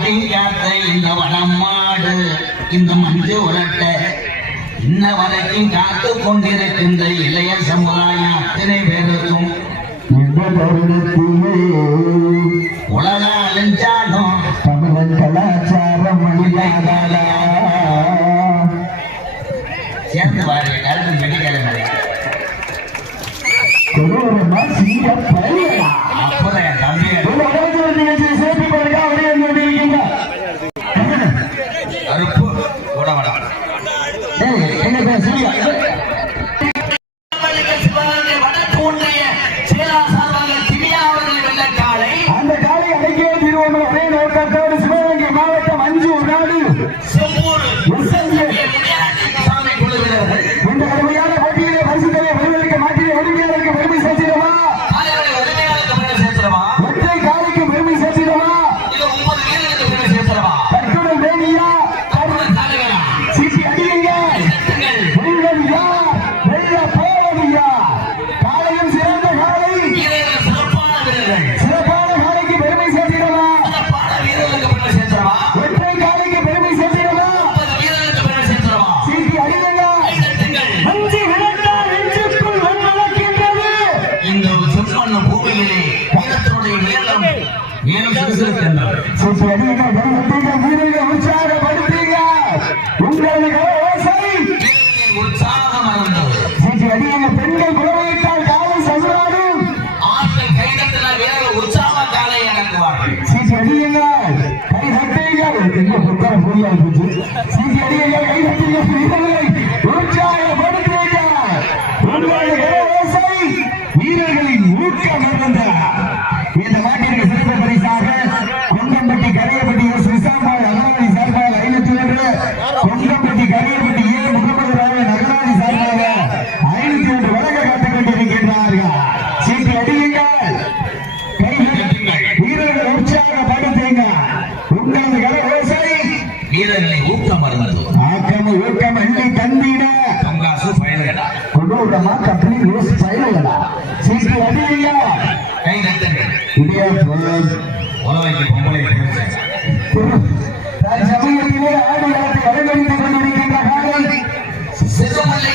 மாட்டிக்காத இந்த வளமாடு இந்த மஞ்சு உரட்ட இன்ன வரைக்கும் காத்து கொண்டிருக்கின்ற இளைய சமுதாயம் அத்தனை பேருக்கும் உலக அழிஞ்சாலும் தமிழன் கலாச்சாரம் சேர்ந்து பாருங்க கருத்து வெடிக்கிழமை சீர பழைய お那边是り。உற்சாகப்படுத்தீங்க உங்களுக்கு உற்சாகம் பெண் இந்தியா பிரதேஷ் உலகைக்கு பொம்பளை சமூகத்திலே ஆடு நடத்தி அலங்கரித்துக் கொண்டிருக்கின்ற காலை. சிறுமலை